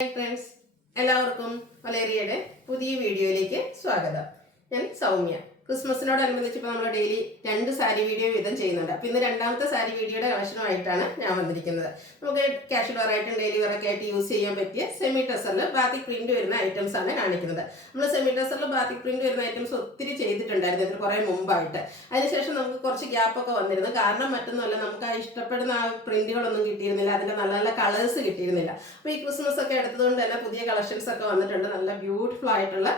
Hi friends, എല്ലാവർക്കും വലേറിയയുടെ പുതിയ വീഡിയോയിലേക്ക് സ്വാഗതം. ഞാൻ സൗമ്യ. ക്രിസ്മസിനോടനുബന്ധിച്ച് ഇപ്പോൾ നമ്മൾ ഡെയിലി 2 സാരി വീഡിയോ വീതം ചെയ്യുന്നുണ്ട്. അപ്പോൾ ഇന്ന് രണ്ടാമത്തെ സാരി വീഡിയോയുടെ കളക്ഷനുമായിട്ടാണ് ഞാൻ വന്നിരിക്കുന്നത്. നമുക്ക് കാഷ്വൽ വെയർ ആയിട്ടും ഡെയിലി വെയർ ഒക്കെ ആയിട്ട് യൂസ് ചെയ്യാൻ പറ്റിയ സെമി ടെസറിൽ ബാത്തിക് പ്രിന്റ് വരുന്ന ഐറ്റംസ് ആണ് കാണിക്കുന്നത്. നമ്മൾ സെമി ടെസറിൽ ബാത്തിക് പ്രിന്റ് വരുന്ന ഐറ്റംസ് ഒത്തിരി ചെയ്തിട്ടുണ്ടായിരുന്നു ഇതിന് കുറേ മുമ്പായിട്ട്. അതിനുശേഷം നമുക്ക് കുറച്ച് ഗ്യാപ്പൊക്കെ വന്നിരുന്നു. കാരണം മറ്റൊന്നുമല്ല, നമുക്ക് ആ ഇഷ്ടപ്പെടുന്ന ആ പ്രിന്റുകളൊന്നും കിട്ടിയിരുന്നില്ല, അതിൻ്റെ നല്ല നല്ല കളേഴ്സ് കിട്ടിയിരുന്നില്ല. അപ്പോൾ ഈ ക്രിസ്മസ് ഒക്കെ എടുത്തതുകൊണ്ട് തന്നെ പുതിയ കളക്ഷൻസ് ഒക്കെ വന്നിട്ടുണ്ട്. നല്ല ബ്യൂട്ടിഫുൾ ആയിട്ടുള്ള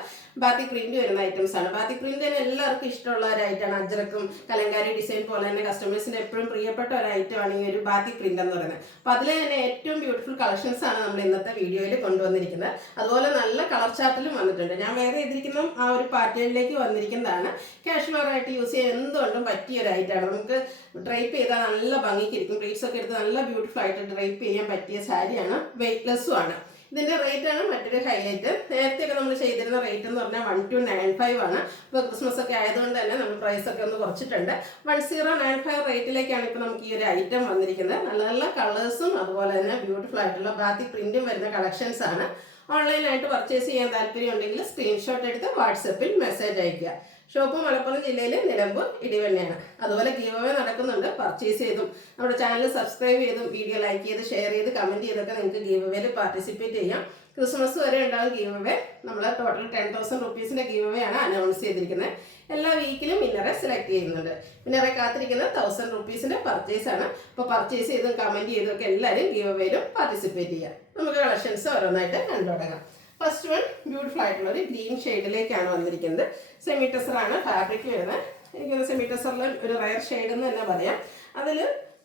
ബാത്തിക് പ്രിന്റ് വരുന്ന ഐറ്റംസ് ആണ്. ബാത്തിക് പ്രിന്റ് തന്നെ എല്ലാവർക്കും ഇഷ്ടമുള്ള ഒരു ഐറ്റമാണ്. അജ്രക്കും കലങ്കാരി ഡിസൈൻ പോലെ തന്നെ കസ്റ്റമേഴ്സിന് എപ്പോഴും പ്രിയപ്പെട്ട ഒരു ഐറ്റമാണ് ഈ ഒരു ബാത്തിക് പ്രിന്റ് എന്ന് പറയുന്നത്. അപ്പോൾ അതിലെ തന്നെ ഏറ്റവും ബ്യൂട്ടിഫുൾ കളക്ഷൻസ് ആണ് നമ്മൾ ഇന്നത്തെ വീഡിയോയിൽ കൊണ്ടുവന്നിരിക്കുന്നത്. അതുപോലെ നല്ല കളർ ചാർട്ടിലും വന്നിട്ടുണ്ട്. ഞാൻ വേറെ ചെയ്തിരിക്കുന്ന ആ ഒരു പാറ്റേണിലേക്ക് വന്നിരിക്കുന്നതാണ്. കാഷ്വൽ വെയർ ആയിട്ട് യൂസ് ചെയ്യാൻ എന്തുകൊണ്ടും പറ്റിയ ഒരു ഐറ്റമാണ്. നമുക്ക് ഡ്രൈപ്പ് ചെയ്താൽ നല്ല ഭംഗിക്കിരിക്കും. പ്ലീറ്റ്സ് ഒക്കെ എടുത്ത് നല്ല ബ്യൂട്ടിഫുൾ ആയിട്ട് ഡ്രൈപ്പ് ചെയ്യാൻ പറ്റിയ സാരിയാണ്. വെയ്റ്റ്ലെസ്സും ആണ്. ഇതിന്റെ റേറ്റ് ആണ് മറ്റൊരു ഹൈലൈറ്റ്. നേരത്തെയൊക്കെ നമ്മൾ ചെയ്തിരുന്ന റേറ്റ് എന്ന് പറഞ്ഞാൽ 1295 ആണ്. ഇപ്പോൾ ക്രിസ്മസ് ഒക്കെ ആയതുകൊണ്ട് തന്നെ നമ്മൾ പ്രൈസ് ഒക്കെ ഒന്ന് കുറച്ചിട്ടുണ്ട്. 1095 റേറ്റിലേക്കാണ് ഇപ്പോൾ നമുക്ക് ഈ ഒരു ഐറ്റം വന്നിരിക്കുന്നത്. നല്ല നല്ല കളേഴ്സും അതുപോലെ തന്നെ ബ്യൂട്ടിഫുൾ ആയിട്ടുള്ള ബാത്തിക് പ്രിന്റും വരുന്ന കളക്ഷൻസ് ആണ്. ഓൺലൈനായിട്ട് പർച്ചേസ് ചെയ്യാൻ താല്പര്യം ഉണ്ടെങ്കിൽ സ്ക്രീൻഷോട്ട് എടുത്ത് വാട്സപ്പിൽ മെസ്സേജ് അയയ്ക്കുക. ഷോപ്പ് മലപ്പുറം ജില്ലയിലെ നിലമ്പൂർ ഇടിവണ്ണയാണ്. അതുപോലെ ഗീവ് അവേ നടക്കുന്നുണ്ട്. പർച്ചേസ് ചെയ്തും നമ്മുടെ ചാനൽ സബ്സ്ക്രൈബ് ചെയ്തും വീഡിയോ ലൈക്ക് ചെയ്ത് ഷെയർ ചെയ്ത് കമൻറ്റ് ചെയ്തൊക്കെ നിങ്ങൾക്ക് ഗീവ് അവേയിൽ പാർട്ടിസിപ്പേറ്റ് ചെയ്യാം. ക്രിസ്മസ് വരെ ഉണ്ടാകും ഗീവ് അവേ. നമ്മൾ ടോട്ടൽ 10,000 റുപ്പീസിൻ്റെ ഗീവ് അവേ ആണ് അനൗൺസ് ചെയ്തിരിക്കുന്നത്. എല്ലാ വീക്കിലും വിന്നറെ സെലക്ട് ചെയ്യുന്നുണ്ട്. വിന്നറെ കാത്തിരിക്കുന്നത് 1000 റുപ്പീസിൻ്റെ പർച്ചേസ് ആണ്. അപ്പോൾ പർച്ചേസ് ചെയ്തും കമൻറ്റ് ചെയ്തും ഒക്കെ എല്ലാവരും ഗീവ് അവേയിലും പാർട്ടിസിപ്പേറ്റ് ചെയ്യാം. നമുക്ക് കളക്ഷൻസ് ഓരോന്നായിട്ട് കണ്ടു തുടങ്ങാം. ഫസ്റ്റ് വൺ ബ്യൂട്ടിഫുൾ ആയിട്ടുള്ള ഒരു ഗ്രീൻ ഷെയ്ഡിലേക്കാണ് വന്നിരിക്കുന്നത്. സെമി ടെസറാണ് ഫാബ്രിക് വരുന്നത്. എനിക്ക് സെമി ടെസറിൽ ഒരു റയർ ഷെയ്ഡ് എന്ന് തന്നെ പറയാം. അതിൽ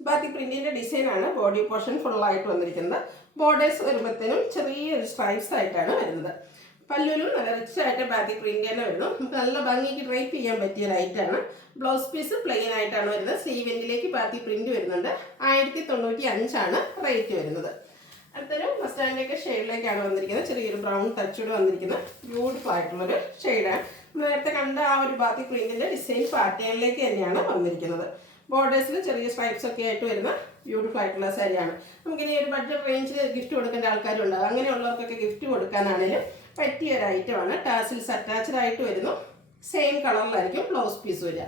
ബാത്തിക് പ്രിന്റിന്റെ ഡിസൈനാണ് ബോഡി പോർഷൻ ഫുള്ളായിട്ട് വന്നിരിക്കുന്നത്. ബോർഡേഴ്സ് വരുമ്പോഴത്തേനും ചെറിയൊരു സ്ട്രൈപ്സ് ആയിട്ടാണ് വരുന്നത്. പല്ലുവിലും നല്ല റിച്ച് ആയിട്ട് ബാത്തിക് പ്രിന്റ് തന്നെ വരുന്നു. നമുക്ക് നല്ല ഭംഗിക്ക് ഡ്രൈപ്പ് ചെയ്യാൻ പറ്റിയ ഒരു ഐറ്റാണ്. ബ്ലൗസ് പീസ് പ്ലെയിൻ ആയിട്ടാണ് വരുന്നത്. സ്ലീവ് എൻഡിലേക്ക് ബാത്തിക് പ്രിന്റ് വരുന്നുണ്ട്. 1095 ആണ് റേറ്റ് വരുന്നത്. അടുത്തൊരു മസ്റ്റാൻഡിൻ്റെ ഷെയ്ഡിലേക്കാണ് വന്നിരിക്കുന്നത്. ചെറിയൊരു ബ്രൗൺ ടച്ചോട് വന്നിരിക്കുന്ന ബ്യൂട്ടിഫുൾ ആയിട്ടുള്ളൊരു ഷെയ്ഡാണ്. നേരത്തെ കണ്ട ആ ഒരു ബാത്തിക് പ്രിന്റിന്റെ ഡിസൈൻ പാറ്റേണിലേക്ക് തന്നെയാണ് വന്നിരിക്കുന്നത്. ബോർഡേഴ്സിൽ ചെറിയ സ്ട്രൈപ്സ് ഒക്കെ ആയിട്ട് വരുന്ന ബ്യൂട്ടിഫുൾ ആയിട്ടുള്ള സാരിയാണ്. നമുക്കിനി ഒരു ബഡ്ജറ്റ് റേഞ്ചിൽ ഗിഫ്റ്റ് കൊടുക്കേണ്ട ആൾക്കാരുണ്ടാകും. അങ്ങനെയുള്ളവർക്കൊക്കെ ഗിഫ്റ്റ് കൊടുക്കാനാണെങ്കിലും പറ്റിയ ഒരു ഐറ്റമാണ്. ടാസിൽസ് അറ്റാച്ച്ഡ് ആയിട്ട് വരുന്നു. സെയിം കളറിലായിരിക്കും ബ്ലൗസ് പീസ് വരിക.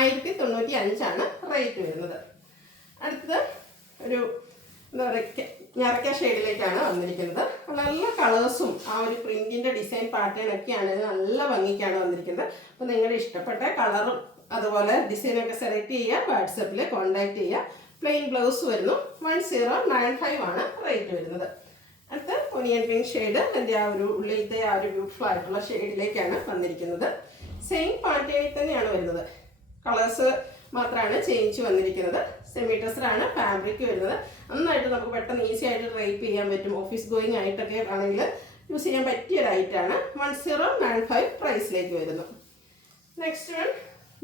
1095 ആണ് റേറ്റ് വരുന്നത്. അടുത്തത് ഒരു എന്താ പറയുക, ഞറക്ക ഷെയ്ഡിലേക്കാണ് വന്നിരിക്കുന്നത്. നല്ല കളേഴ്സും ആ ഒരു പ്രിന്റിന്റെ ഡിസൈൻ പാറ്റേൺ ഒക്കെയാണ് നല്ല ഭംഗിക്കാണ് വന്നിരിക്കുന്നത്. അപ്പോൾ നിങ്ങളുടെ ഇഷ്ടപ്പെട്ട കളറും അതുപോലെ ഡിസൈനൊക്കെ സെലക്ട് ചെയ്യുക. വാട്സപ്പിൽ കോൺടാക്ട് ചെയ്യുക. പ്ലെയിൻ ബ്ലൗസ് വരുന്നു. 1095 ആണ് റേറ്റ് വരുന്നത്. അടുത്ത ഒനിയൻ പിങ്ക് ഷെയ്ഡ് എൻ്റെ ആ ഒരു ഉള്ളിലത്തെ ആ ഒരു ബ്യൂട്ടിഫുൾ ആയിട്ടുള്ള ഷെയ്ഡിലേക്കാണ് വന്നിരിക്കുന്നത്. സെയിം പാറ്റേണിൽ തന്നെയാണ് വരുന്നത്. കളേഴ്സ് മാത്രമാണ് ചേഞ്ച് വന്നിരിക്കുന്നത്. സെമി ടെസറാണ് ഫാബ്രിക് വരുന്നത്. നന്നായിട്ട് നമുക്ക് പെട്ടെന്ന് ഈസി ആയിട്ട് ഡ്രൈപ്പ് ചെയ്യാൻ പറ്റും. ഓഫീസ് ഗോയിങ് ആയിട്ടൊക്കെ ആണെങ്കിൽ യൂസ് ചെയ്യാൻ പറ്റിയ ഒരു ഐറ്റാണ്. 1095 പ്രൈസിലേക്ക് വരുന്നു. നെക്സ്റ്റ് വൺ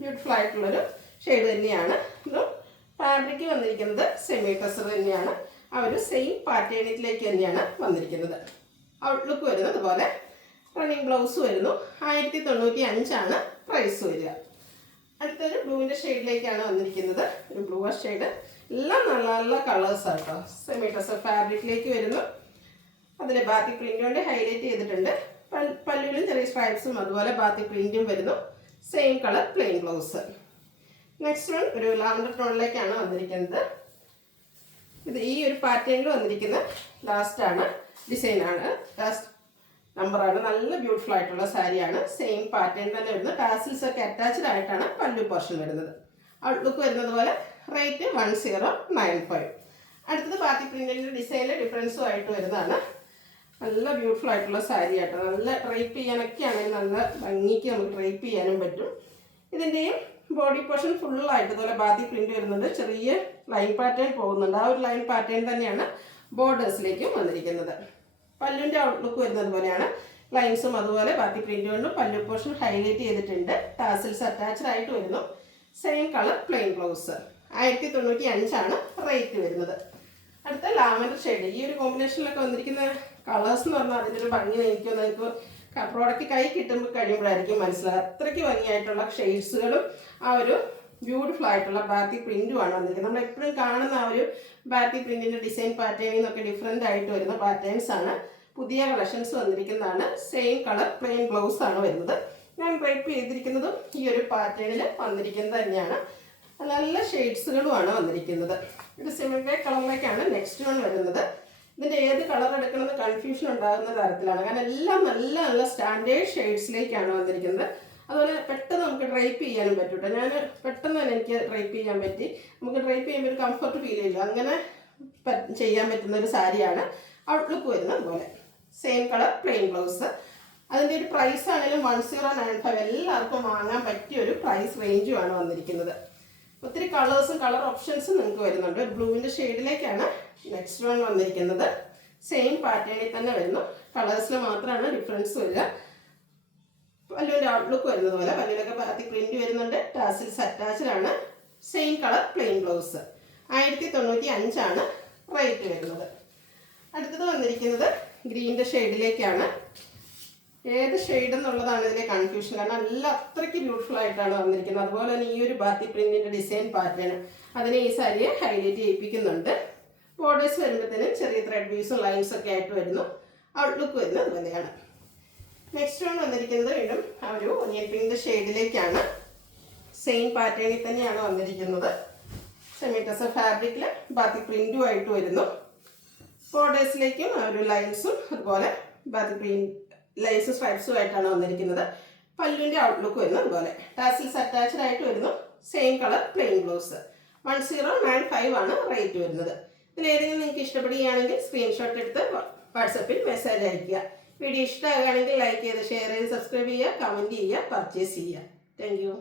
ബ്യൂട്ടിഫുൾ ആയിട്ടുള്ളൊരു ഷെയ്ഡ് തന്നെയാണ്. ഇതും ഫാബ്രിക് വന്നിരിക്കുന്നത് സെമി ടെസർ തന്നെയാണ്. ആ ഒരു സെയിം പാറ്റേണിലേക്ക് തന്നെയാണ് വന്നിരിക്കുന്നത്. ഔട്ട്ലുക്ക് വരുന്നത് പോലെ റണ്ണിങ് ബ്ലൗസ് വരുന്നു. 1095 ആണ് പ്രൈസ് വരിക. അടുത്തൊരു ബ്ലൂവിൻ്റെ ഷെയ്ഡിലേക്കാണ് വന്നിരിക്കുന്നത്. ഒരു ബ്ലൂ ഷെയ്ഡ്. എല്ലാം നല്ല നല്ല കളേഴ്സ് ആട്ടോ. സെമി ടെസർ ഫാബ്രിക്കിലേക്ക് വരുന്നു. അതിൽ ബാത്തിക് പ്രിന്റ് കൊണ്ട് ഹൈലൈറ്റ് ചെയ്തിട്ടുണ്ട്. പല്ലുവിലും ചെറിയ സ്ട്രൈപ്സും അതുപോലെ ബാത്തിക് പ്രിന്റും വരുന്നു. Same colour plain blouse. Next one ഒരു ലാവൻഡർ ടോണിലേക്കാണ് വന്നിരിക്കുന്നത്. ഇത് ഈ ഒരു പാറ്റേണിൽ വന്നിരിക്കുന്ന ലാസ്റ്റാണ് ഡിസൈനാണ്. ലാസ്റ്റ് നമ്പറാണ്. നല്ല ബ്യൂട്ടിഫുൾ ആയിട്ടുള്ള സാരിയാണ്. സെയിം പാറ്റേൺ തന്നെ വരുന്നത്. ടാസിൽസ് ഒക്കെ അറ്റാച്ച്ഡ് ആയിട്ടാണ് പല്ലു പോർഷൻ വരുന്നത്. ഔട്ട്ലുക്ക് വരുന്നത് പോലെ. റേറ്റ് 1095. അടുത്തത് ബാത്തിക് പ്രിന്റിൻ്റെ ഡിസൈനിൽ ഡിഫറൻസും ആയിട്ട് വരുന്നതാണ്. നല്ല ബ്യൂട്ടിഫുൾ ആയിട്ടുള്ള സാരി ആട്ടോ. നല്ല ഡ്രൈപ്പ് ചെയ്യാനൊക്കെ ആണെങ്കിൽ നല്ല ഭംഗിക്ക് നമുക്ക് ഡ്രൈപ്പ് ചെയ്യാനും പറ്റും. ഇതിൻ്റെയും ബോഡി പോർഷൻ ഫുള്ളായിട്ട് ഇതുപോലെ ബാത്തിക് പ്രിന്റ് വരുന്നുണ്ട്. ചെറിയ ലൈൻ പാറ്റേൺ പോകുന്നുണ്ട്. ആ ഒരു ലൈൻ പാറ്റേൺ തന്നെയാണ് ബോർഡേഴ്സിലേക്കും വന്നിരിക്കുന്നത്. പല്ലുവിൻ്റെ ഔട്ട്ലുക്ക് വരുന്നത് പോലെയാണ്. ലൈൻസും അതുപോലെ ബാത്തിക് പ്രിന്റ് കൊണ്ടും പല്ലു പോർഷൻ ഹൈലൈറ്റ് ചെയ്തിട്ടുണ്ട്. ടാസിൽസ് അറ്റാച്ച്ഡ് ആയിട്ട് വരുന്നു. Same colour plain blouse. 1095 ആണ് റേറ്റ് വരുന്നത്. അടുത്ത ലാവൻഡർ ഷെയ്ഡ്. ഈ ഒരു കോമ്പിനേഷനിലൊക്കെ വന്നിരിക്കുന്ന കളേഴ്സ് എന്ന് പറഞ്ഞാൽ അതിൻ്റെ ഒരു ഭംഗി നിങ്ങൾക്ക് പ്രോഡക്റ്റ് കൈ കിട്ടുമ്പോൾ കഴിയുമ്പോഴായിരിക്കും മനസ്സിലാകുക. അത്രയ്ക്ക് ഭംഗിയായിട്ടുള്ള ഷെയ്ഡ്സുകളും ആ ഒരു ബ്യൂട്ടിഫുൾ ആയിട്ടുള്ള ബാത്തിക് പ്രിന്റുമാണ് വന്നിരിക്കുന്നത്. നമ്മൾ എപ്പോഴും കാണുന്ന ആ ഒരു ബാത്തിക് പ്രിന്റിന്റെ ഡിസൈൻ പാറ്റേണിൽ നിന്നൊക്കെ ഡിഫറെൻ്റ് ആയിട്ട് വരുന്ന പാറ്റേൺസ് ആണ്. പുതിയ കളക്ഷൻസ് വന്നിരിക്കുന്നതാണ്. സെയിം കളർ പ്ലെയിൻ ബ്ലൗസ് ആണ് വരുന്നത്. ഞാൻ ഡ്രൈപ്പ് ചെയ്തിരിക്കുന്നതും ഈ ഒരു പാറ്റേണിൽ വന്നിരിക്കുന്നത് തന്നെയാണ്. നല്ല ഷെയ്ഡ്സുകളുമാണ് വന്നിരിക്കുന്നത്. ഇത് സിമിലർ കളറിലേക്കാണ് നെക്സ്റ്റ് വൺ വരുന്നത്. ഇതിൻ്റെ ഏത് കളർ എടുക്കണമെന്ന് കൺഫ്യൂഷൻ ഉണ്ടാകുന്ന തരത്തിലാണ്, കാരണം എല്ലാം നല്ല നല്ല സ്റ്റാൻഡേർഡ് ഷെയ്ഡ്സിലേക്കാണ് വന്നിരിക്കുന്നത്. അതുപോലെ പെട്ടെന്ന് നമുക്ക് ഡ്രൈപ്പ് ചെയ്യാനും പറ്റും കേട്ടോ. ഞാൻ പെട്ടെന്ന് തന്നെ എനിക്ക് ഡ്രൈപ്പ് ചെയ്യാൻ പറ്റി. നമുക്ക് ഡ്രൈപ്പ് ചെയ്യുമ്പോൾ ഒരു കംഫർട്ട് ഫീൽ ചെയ്യില്ല, അങ്ങനെ ചെയ്യാൻ പറ്റുന്ന ഒരു സാരിയാണ്. ഔട്ട്ലുക്ക് വരുന്നത് അതുപോലെ സെയിം കളർ പ്ലെയിൻ ബ്ലൗസ്. അതിൻ്റെ ഒരു പ്രൈസ് ആണെങ്കിലും 1095, എല്ലാവർക്കും വാങ്ങാൻ പറ്റിയ ഒരു പ്രൈസ് റേഞ്ചുമാണ് വന്നിരിക്കുന്നത്. ഒത്തിരി കളേഴ്സും കളർ ഓപ്ഷൻസും നിങ്ങൾക്ക് വരുന്നുണ്ട്. ഒരു ബ്ലൂവിൻ്റെ ഷെയ്ഡിലേക്കാണ് നെക്സ്റ്റ് വൺ വന്നിരിക്കുന്നത്. സെയിം പാറ്റേണിൽ തന്നെ വരുന്നു, കളേഴ്സിൽ മാത്രമാണ് ഡിഫറൻസ് വരിക. പല്ലുവിൻ്റെ ഔട്ട്ലുക്ക് വരുന്നത് പോലെ പല്ലുവിലൊക്കെ പാത്തി പ്രിന്റ് വരുന്നുണ്ട്. ടാസിൽസ് അറ്റാച്ച്ഡ് ആണ്. Same colour plain blouse. 1095 rate വരുന്നത്. അടുത്തത് വന്നിരിക്കുന്നത് ഗ്രീൻ്റെ ഷെയ്ഡിലേക്കാണ്. ഏത് ഷെയ്ഡ് എന്നുള്ളതാണ് ഇതിലെ കൺഫ്യൂഷൻ, കാരണം എല്ലാം അത്രയ്ക്ക് ബ്യൂട്ടിഫുൾ ആയിട്ടാണ് വന്നിരിക്കുന്നത്. അതുപോലെ തന്നെ ഈ ഒരു ബാത്തി പ്രിന്റിൻ്റെ ഡിസൈൻ പാറ്റേൺ അതിനെ ഈ സാരിയെ ഹൈലൈറ്റ് ചെയ്യിപ്പിക്കുന്നുണ്ട്. ബോർഡേഴ്സ് വരുമ്പോഴത്തേനും ചെറിയ ത്രെഡ് വ്യൂസും ലൈൻസും ഒക്കെ ആയിട്ട് വരുന്നു. ഔട്ട്ലുക്ക് വരുന്നത് അതുപോലെയാണ്. നെക്സ്റ്റ് വൺ വന്നിരിക്കുന്നത് വീണ്ടും ആ ഒരു ഒനിയൻ പിങ്കിൻ്റെ ഷെയ്ഡിലേക്കാണ്. സെയിം പാറ്റേണിൽ തന്നെയാണ് വന്നിരിക്കുന്നത്. സെമിറ്റസ് ഫാബ്രിക്കിൽ ബാത്തി പ്രിന്റും ആയിട്ട് വരുന്നു. ബോർഡേഴ്സിലേക്കും ആ ഒരു ലൈൻസും അതുപോലെ ബാത്തി പ്രിന്റ് ലൈൻസും സ്ട്രൈപ്സും ആയിട്ടാണ് വന്നിരിക്കുന്നത്. പല്ലുവിൻ്റെ ഔട്ട്ലുക്ക് വരുന്നത് അതുപോലെ ടാസിൽസ് അറ്റാച്ച്ഡ് ആയിട്ട് വരുന്നു. Same colour plain blouse. 1095 ആണ് റേറ്റ് വരുന്നത്. ഇതിലേതെങ്കിലും നിങ്ങൾക്ക് ഇഷ്ടപ്പെടുകയാണെങ്കിൽ സ്ക്രീൻഷോട്ട് എടുത്ത് വാട്സപ്പിൽ മെസ്സേജ് അയയ്ക്കുക. വീഡിയോ ഇഷ്ടമാകുകയാണെങ്കിൽ ലൈക്ക് ചെയ്ത് ഷെയർ ചെയ്ത് സബ്സ്ക്രൈബ് ചെയ്യുക, കമൻറ്റ് ചെയ്യുക, പർച്ചേസ് ചെയ്യുക. Thank you.